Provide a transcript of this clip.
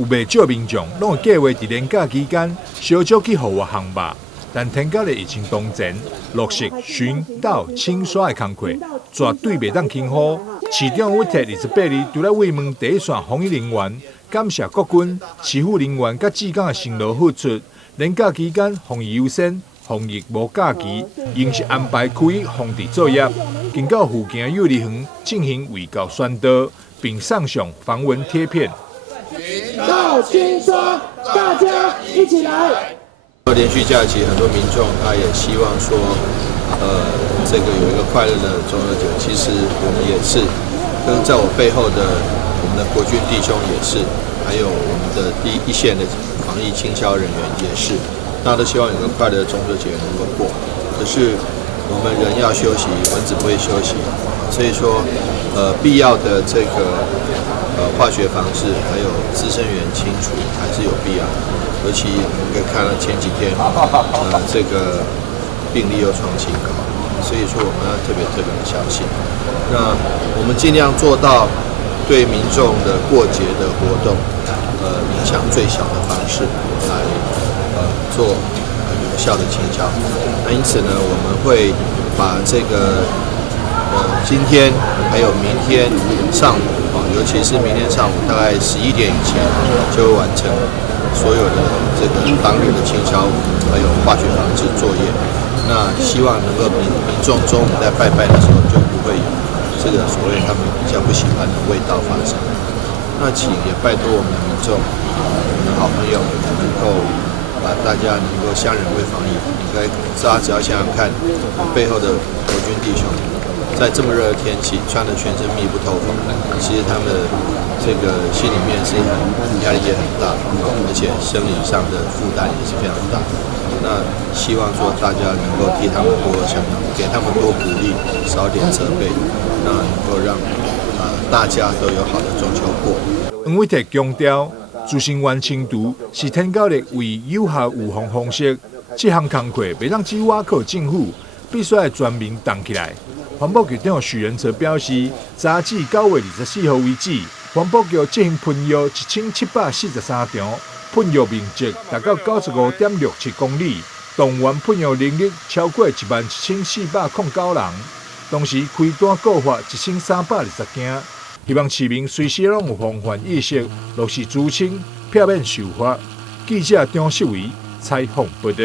有袂少民众拢有计划伫连假期间小酌去户外航吧，但天甲的疫情当前，落实巡岛清刷的工作，绝对袂当轻忽。市长委托28日就来慰问第一线防疫人员，感谢国军、市府人员甲志工的辛劳付出。连假期间防疫优先，防疫无假期，仍是安排区域防治作业，经到附近的幼儿园进行卫教宣导，并上上防蚊贴片。巡岛清刷，大家一起来！连续假期，很多民众他也希望说，这个有一个快乐的中秋节。其实我们也是，跟在我背后的我们的国军弟兄也是，还有我们的第一线的防疫清消人员也是，大家都希望有个快乐的中秋节能够过。可是我们人要休息，蚊子不会休息，所以说，必要的这个化学防治还有滋生源清除还是有必要的。尤其我们可以看到前几天，这个病例又创新高，所以说我们要特别的小心。那我们尽量做到对民众的过节的活动，影响最小的方式来做有效的清消。那因此呢，我们会把这个今天还有明天上午尤其是明天上午大概11点以前就会完成所有的这个当日的清消，还有化学防治作业。那希望能够民众中午在拜拜的时候就不会有这个所谓他们比较不喜欢的味道发生。那请也拜托我们的民众，我们的好朋友能够大家能够相忍为防疫。应该大家只要想想看，背后的国军弟兄在这么热的天气穿得全身密不透风，其实他们这个心里面是压力也很大，而且生理上的负担也是非常大。那希望说大家能够替他们多想想，给他们多鼓励，少点责备，那能够让大家都有好的中秋过。黄伟哲强调，自身员清除是天教日为有效预防方式，这项工作袂当只挖靠政府，必须要全民动起来。环保局长许仁哲表示，早至9月24号为止，环保局进行喷药1743场，喷药面积达到95.67公里，动员喷药能力超过11409人，同时开单告发1320件。希望市民随时拢有防范意识，落实自清，避免受罚。记者张世维采访报道。